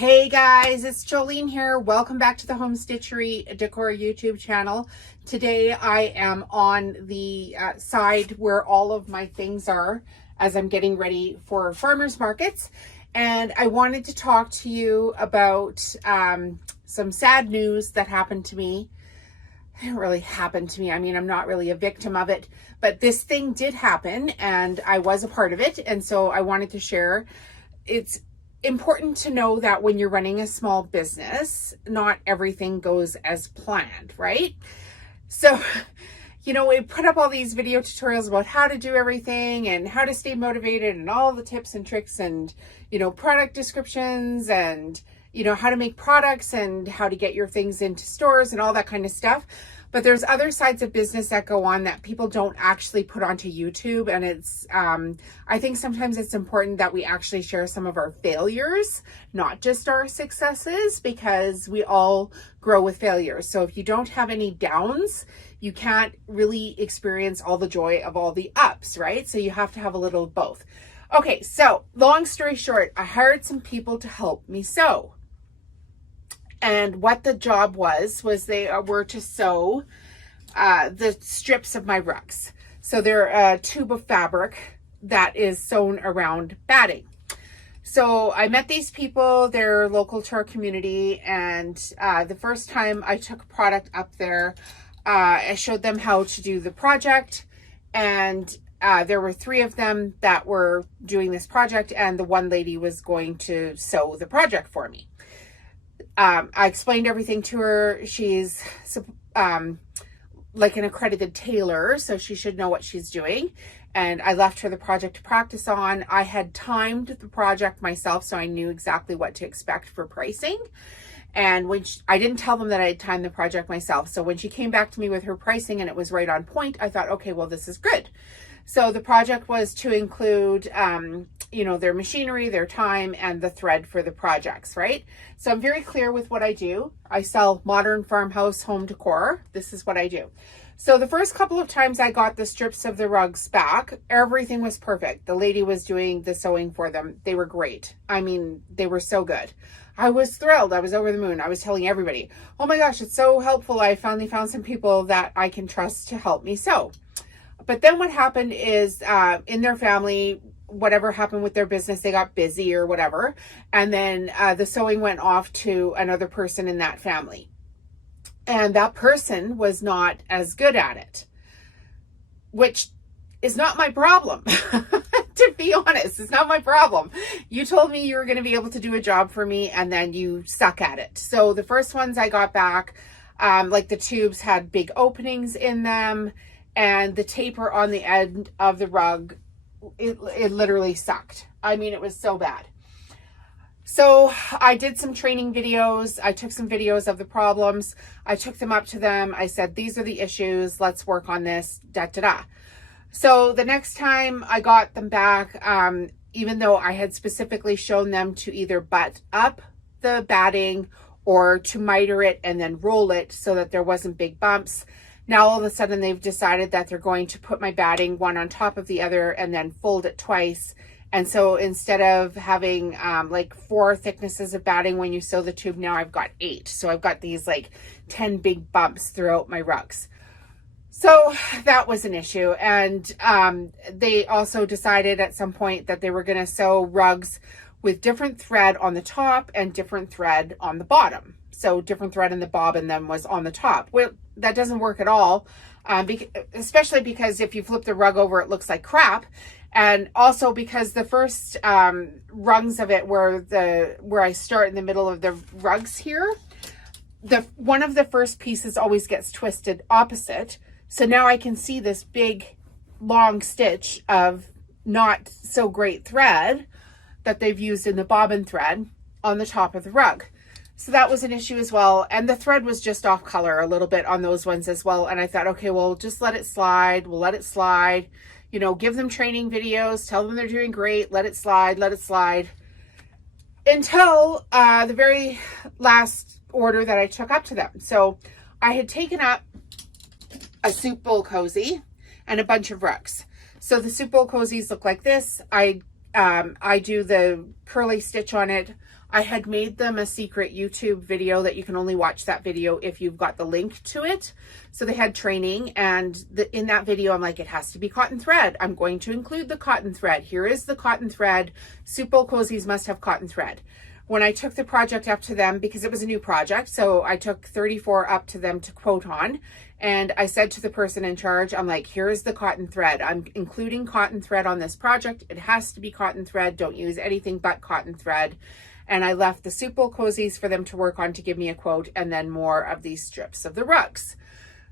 Hey guys, it's Jolene here. Welcome back to the Home Stitchery Decor YouTube channel. Today I am on the side where all of my things are as I'm getting ready for farmers markets. And I wanted to talk to you about some sad news that happened to me. It didn't really happen to me. I mean, I'm not really a victim of it, but this thing did happen and I was a part of it. And so I wanted to share. It's important to know that when you're running a small business, not everything goes as planned, right? So, you know, we put up all these video tutorials about how to do everything and how to stay motivated and all the tips and tricks and, you know, product descriptions and, you know, how to make products and how to get your things into stores and all that kind of stuff. But there's other sides of business that go on that people don't actually put onto YouTube. And it's, I think sometimes it's important that we actually share some of our failures, not just our successes, because we all grow with failures. So if you don't have any downs, you can't really experience all the joy of all the ups, right? So you have to have a little of both. Okay, so long story short, I hired some people to help me sew. And what the job was they were to sew the strips of my rugs. So they're a tube of fabric that is sewn around batting. So I met these people, they're local to our community, and the first time I took product up there, I showed them how to do the project, and there were 3 of them that were doing this project, and the one lady was going to sew the project for me. I explained everything to her. She's like an accredited tailor, so she should know what she's doing. And I left her the project to practice on. I had timed the project myself, so I knew exactly what to expect for pricing. And when I didn't tell them that I had timed the project myself. So when she came back to me with her pricing and it was right on point, I thought, okay, well, this is good. So the project was to include, you know, their machinery, their time, and the thread for the projects, right? So I'm very clear with what I do. I sell modern farmhouse home decor. This is what I do. So the first couple of times I got the strips of the rugs back, everything was perfect. The lady was doing the sewing for them. They were great. I mean, they were so good. I was thrilled. I was over the moon. I was telling everybody, oh my gosh, it's so helpful. I finally found some people that I can trust to help me sew. But then what happened is in their family, whatever happened with their business, they got busy or whatever. And then the sewing went off to another person in that family. And that person was not as good at it, which is not my problem. To be honest, it's not my problem. You told me you were going to be able to do a job for me and then you suck at it. So the first ones I got back, like the tubes had big openings in them. And the taper on the end of the rug, it literally sucked. I mean, it was so bad. So I did some training videos. I took some videos of the problems. I took them up to them. I said, these are the issues. Let's work on this, da, da, da. So the next time I got them back, even though I had specifically shown them to either butt up the batting or to miter it and then roll it so that there wasn't big bumps, now all of a sudden they've decided that they're going to put my batting one on top of the other and then fold it twice. And so instead of having like 4 thicknesses of batting when you sew the tube, now I've got 8. So I've got these like 10 big bumps throughout my rugs. So that was an issue. And they also decided at some point that they were going to sew rugs with different thread on the top and different thread on the bottom. So different thread in the bobbin then was on the top. Well, that doesn't work at all, especially because if you flip the rug over, it looks like crap. And also because the first rungs of it where I start in the middle of the rugs here, one of the first pieces always gets twisted opposite. So now I can see this big long stitch of not so great thread that they've used in the bobbin thread on the top of the rug. So that was an issue as well. And the thread was just off color a little bit on those ones as well. And I thought, okay, well, just let it slide. We'll let it slide. You know, give them training videos, tell them they're doing great. Let it slide, let it slide. Until the very last order that I took up to them. So I had taken up a soup bowl cozy and a bunch of rugs. So the soup bowl cozies look like this. I do the curly stitch on it. I had made them a secret YouTube video that you can only watch that video if you've got the link to it. So they had training, and in that video, I'm like, it has to be cotton thread. I'm going to include the cotton thread. Here is the cotton thread. Soup bowl cozies must have cotton thread. When I took the project up to them, because it was a new project, so I took 34 up to them to quote on. And I said to the person in charge, I'm like, here's the cotton thread. I'm including cotton thread on this project. It has to be cotton thread. Don't use anything but cotton thread. And I left the soup bowl cozies for them to work on to give me a quote, and then more of these strips of the rugs.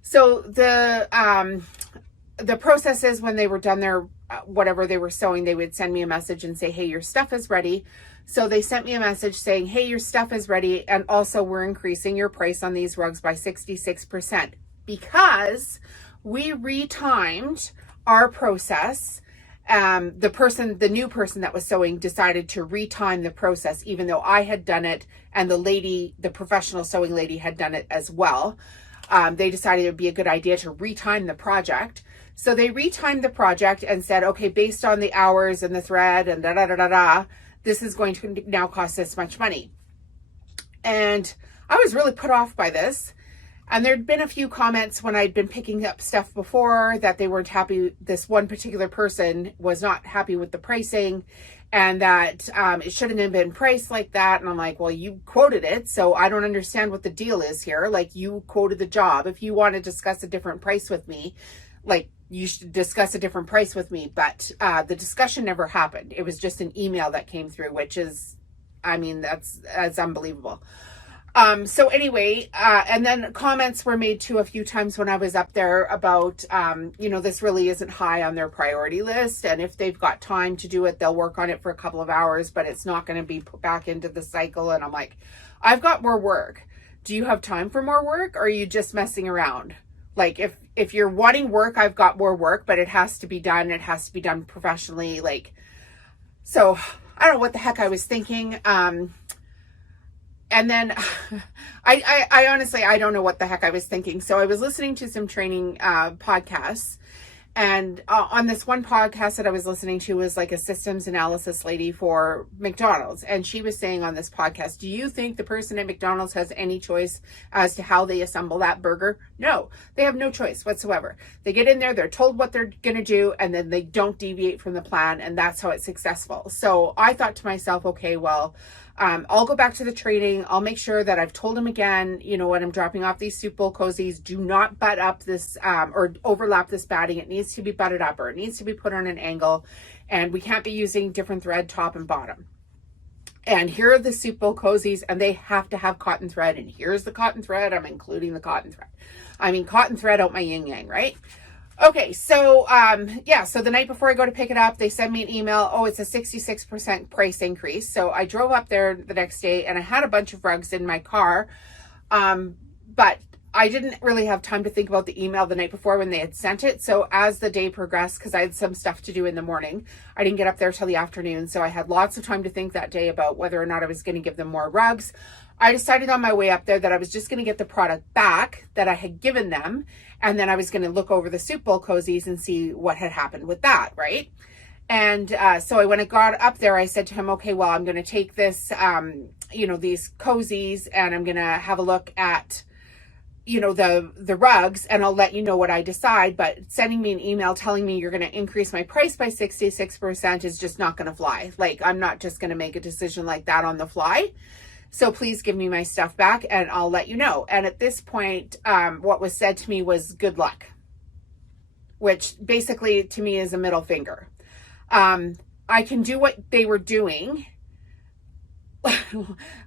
So the process is, when they were done their whatever they were sewing, they would send me a message and say, hey, your stuff is ready. So they sent me a message saying, hey, your stuff is ready. And also, we're increasing your price on these rugs by 66% because we retimed our process. The new person that was sewing decided to retime the process, even though I had done it and the professional sewing lady had done it as well. They decided it would be a good idea to retime the project. So they retimed the project and said, okay, based on the hours and the thread and this is going to now cost this much money. And I was really put off by this. And there'd been a few comments when I'd been picking up stuff before that they weren't happy. This one particular person was not happy with the pricing, and that it shouldn't have been priced like that. And I'm like, well, you quoted it, so I don't understand what the deal is here. Like, you quoted the job. If you want to discuss a different price with me, like, you should discuss a different price with me. But the discussion never happened. It was just an email that came through, which is, I mean, that's unbelievable. So anyway, and then comments were made too a few times when I was up there about, this really isn't high on their priority list. And if they've got time to do it, they'll work on it for a couple of hours, but it's not going to be put back into the cycle. And I'm like, I've got more work. Do you have time for more work? Or are you just messing around? Like, if you're wanting work, I've got more work, but it has to be done. It has to be done professionally. Like, so I don't know what the heck I was thinking. And then I honestly, I don't know what the heck I was thinking. So I was listening to some training podcasts, and on this one podcast that I was listening to was like a systems analysis lady for McDonald's. And she was saying on this podcast, do you think the person at McDonald's has any choice as to how they assemble that burger? No, they have no choice whatsoever. They get in there, they're told what they're going to do, and then they don't deviate from the plan. And that's how it's successful. So I thought to myself, okay, well, I'll go back to the training. I'll make sure that I've told them again, when I'm dropping off these soup bowl cozies, do not butt up this or overlap this batting. It needs to be butted up, or it needs to be put on an angle, and we can't be using different thread top and bottom. And here are the soup bowl cozies, and they have to have cotton thread. And here's the cotton thread. I'm including the cotton thread. I mean, cotton thread out my yin yang, right? Okay, so so the night before I go to pick it up, they send me an email. Oh, it's a 66% price increase. So I drove up there the next day, and I had a bunch of rugs in my car, but I didn't really have time to think about the email the night before when they had sent it. So as the day progressed, because I had some stuff to do in the morning, I didn't get up there till the afternoon. So I had lots of time to think that day about whether or not I was going to give them more rugs. I decided on my way up there that I was just going to get the product back that I had given them. And then I was going to look over the soup bowl cozies and see what had happened with that, right? And so when I got up there, I said to him, okay, well, I'm going to take this, these cozies, and I'm going to have a look at, the rugs, and I'll let you know what I decide. But sending me an email telling me you're going to increase my price by 66% is just not going to fly. Like, I'm not just going to make a decision like that on the fly. So please give me my stuff back, and I'll let you know. And at this point, what was said to me was good luck, which basically to me is a middle finger. I can do what they were doing.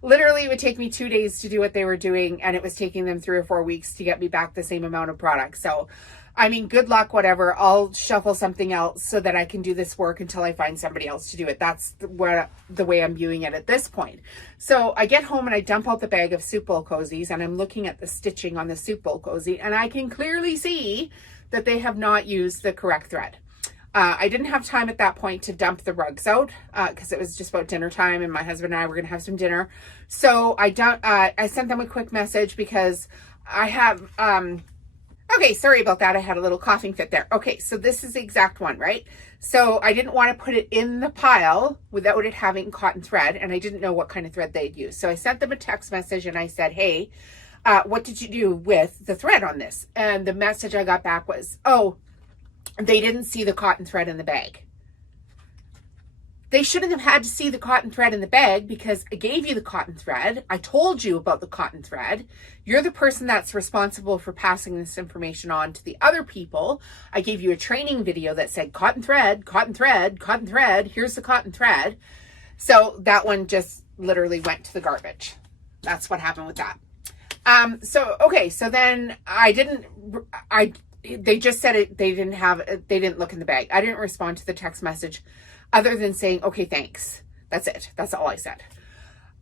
Literally, it would take me 2 days to do what they were doing, and it was taking them 3 or 4 weeks to get me back the same amount of product. So, I mean, good luck, whatever. I'll shuffle something else so that I can do this work until I find somebody else to do it. That's the way I'm viewing it at this point. So I get home and I dump out the bag of soup bowl cozies, and I'm looking at the stitching on the soup bowl cozy, and I can clearly see that they have not used the correct thread. I didn't have time at that point to dump the rugs out because it was just about dinner time, and my husband and I were going to have some dinner. So I sent them a quick message because I have Okay, sorry about that. I had a little coughing fit there. Okay, so this is the exact one, right? So I didn't want to put it in the pile without it having cotton thread, and I didn't know what kind of thread they'd use. So I sent them a text message and I said, hey, what did you do with the thread on this? And the message I got back was, oh, they didn't see the cotton thread in the bag. They shouldn't have had to see the cotton thread in the bag because I gave you the cotton thread. I told you about the cotton thread. You're the person that's responsible for passing this information on to the other people. I gave you a training video that said cotton thread, cotton thread, cotton thread. Here's the cotton thread. So that one just literally went to the garbage. That's what happened with that. So then they just said it, they didn't look in the bag. I didn't respond to the text message other than saying, okay, thanks. That's it. That's all I said.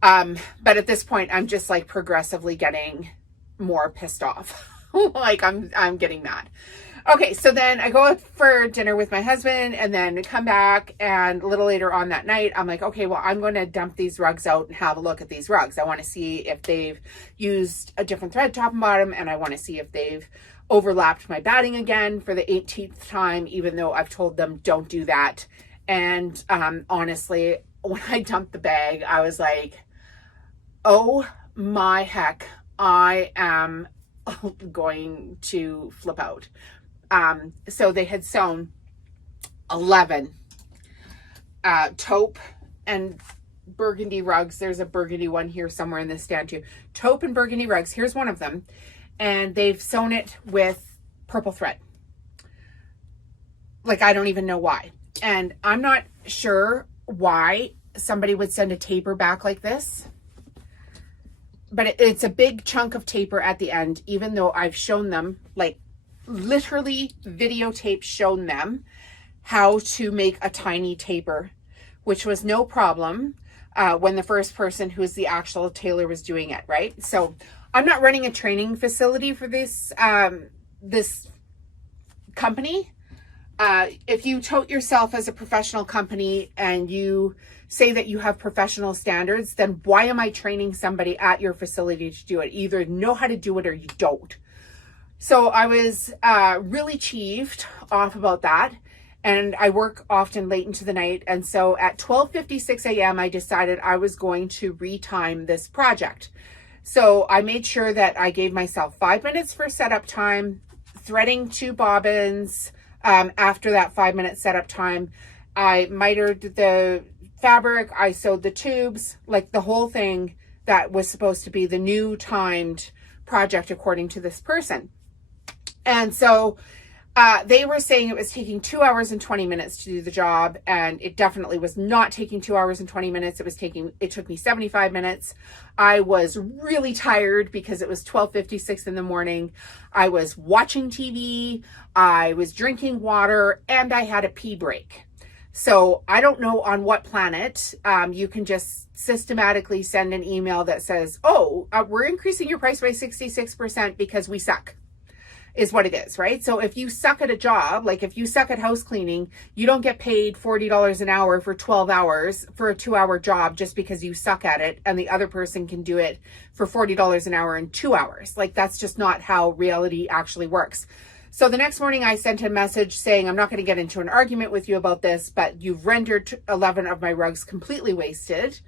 But at this point, I'm just like progressively getting more pissed off. Like I'm getting mad. Okay, so then I go out for dinner with my husband and then come back, and a little later on that night, I'm like, okay, well, I'm going to dump these rugs out and have a look at these rugs. I want to see if they've used a different thread top and bottom, and I want to see if they've overlapped my batting again for the 18th time, even though I've told them don't do that. And honestly, when I dumped the bag, I was like, oh my heck, I am going to flip out. So they had sewn 11 taupe and burgundy rugs. There's a burgundy one here somewhere in this stand too. Taupe and burgundy rugs. Here's one of them. And they've sewn it with purple thread. Like, I don't even know why. And I'm not sure why somebody would send a taper back like this. But it's a big chunk of taper at the end, even though I've shown them, like literally videotape shown them how to make a tiny taper, which was no problem when the first person who's the actual tailor was doing it, right? So I'm not running a training facility for this this company. If you tote yourself as a professional company and you say that you have professional standards, then why am I training somebody at your facility to do it? Either know how to do it or you don't. So I was really cheeved off about that. And I work often late into the night. And so at 12:56 a.m., I decided I was going to retime this project. So I made sure that I gave myself 5 minutes for setup time, threading 2 bobbins. After that 5-minute setup time, I mitered the fabric, I sewed the tubes, like the whole thing that was supposed to be the new timed project according to this person. And so they were saying it was taking 2 hours and 20 minutes to do the job, and it definitely was not taking 2 hours and 20 minutes. It took me 75 minutes. I was really tired because it was 12:56 in the morning. I was watching TV, I was drinking water, and I had a pee break. So I don't know on what planet you can just systematically send an email that says, oh, we're increasing your price by 66% because we suck. Is what it is, right? So if you suck at a job, like if you suck at house cleaning, you don't get paid $40 an hour for 12 hours for a 2-hour job just because you suck at it, and the other person can do it for $40 an hour in 2 hours. Like, that's just not how reality actually works. So the next morning I sent a message saying, I'm not going to get into an argument with you about this, but you've rendered 11 of my rugs completely wasted.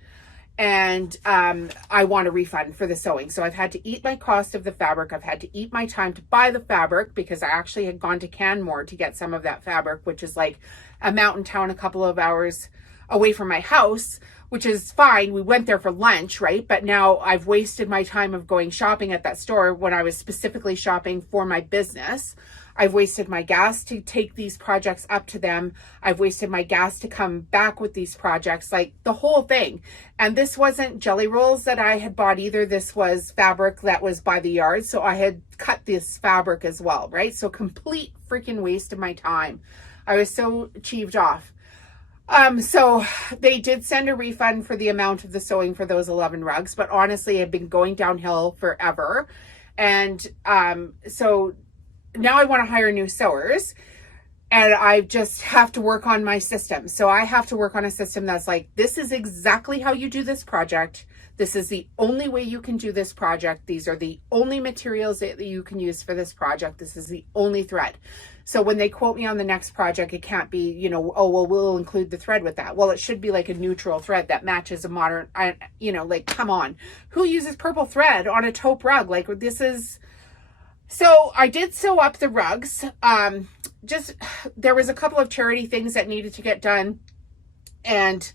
And I want a refund for the sewing. So I've had to eat my cost of the fabric. I've had to eat my time to buy the fabric because I actually had gone to Canmore to get some of that fabric, which is like a mountain town a couple of hours away from my house, which is fine. We went there for lunch, right? But now I've wasted my time of going shopping at that store when I was specifically shopping for my business. I've wasted my gas to take these projects up to them. I've wasted my gas to come back with these projects, like the whole thing. And this wasn't jelly rolls that I had bought either. This was fabric that was by the yard. So I had cut this fabric as well, right? So complete freaking waste of my time. I was so cheeved off. So they did send a refund for the amount of the sewing for those 11 rugs, but honestly, it had been going downhill forever. And so now I want to hire new sewers. And I just have to work on my system. So I have to work on a system that's like, this is exactly how you do this project. This is the only way you can do this project. These are the only materials that you can use for this project. This is the only thread. So when they quote me on the next project, it can't be, you know, oh, well, we'll include the thread with that. Well, it should be like a neutral thread that matches a modern, you know, like, come on. Who uses purple thread on a taupe rug? Like, this is... So I did sew up the rugs. There was a couple of charity things that needed to get done. And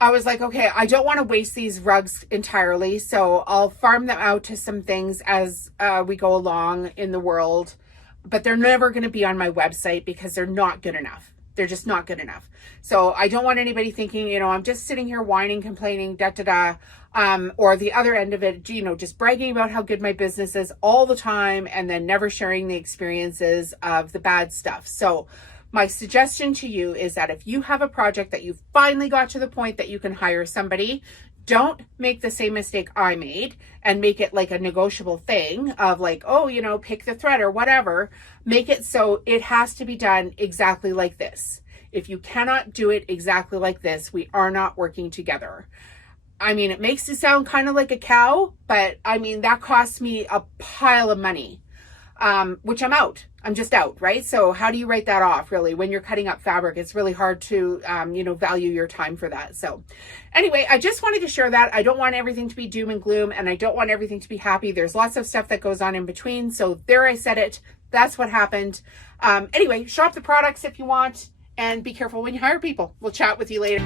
I was like, okay, I don't want to waste these rugs entirely. So I'll farm them out to some things as we go along in the world. But they're never going to be on my website because they're not good enough. They're just not good enough. So I don't want anybody thinking, you know, I'm just sitting here whining, complaining, or the other end of it, you know, just bragging about how good my business is all the time and then never sharing the experiences of the bad stuff. So my suggestion to you is that if you have a project that you finally got to the point that you can hire somebody, don't make the same mistake I made and make it like a negotiable thing of like, oh, you know, pick the thread or whatever. Make it so it has to be done exactly like this. If you cannot do it exactly like this, we are not working together. I mean, it makes it sound kind of like a cow, but I mean, that costs me a pile of money, which I'm just out, right? So how do you write that off, really? When you're cutting up fabric, it's really hard to, you know, value your time for that. So anyway, I just wanted to share that. I don't want everything to be doom and gloom, and I don't want everything to be happy. There's lots of stuff that goes on in between. So there, I said it. That's what happened. Anyway, shop the products if you want, and be careful when you hire people. We'll chat with you later.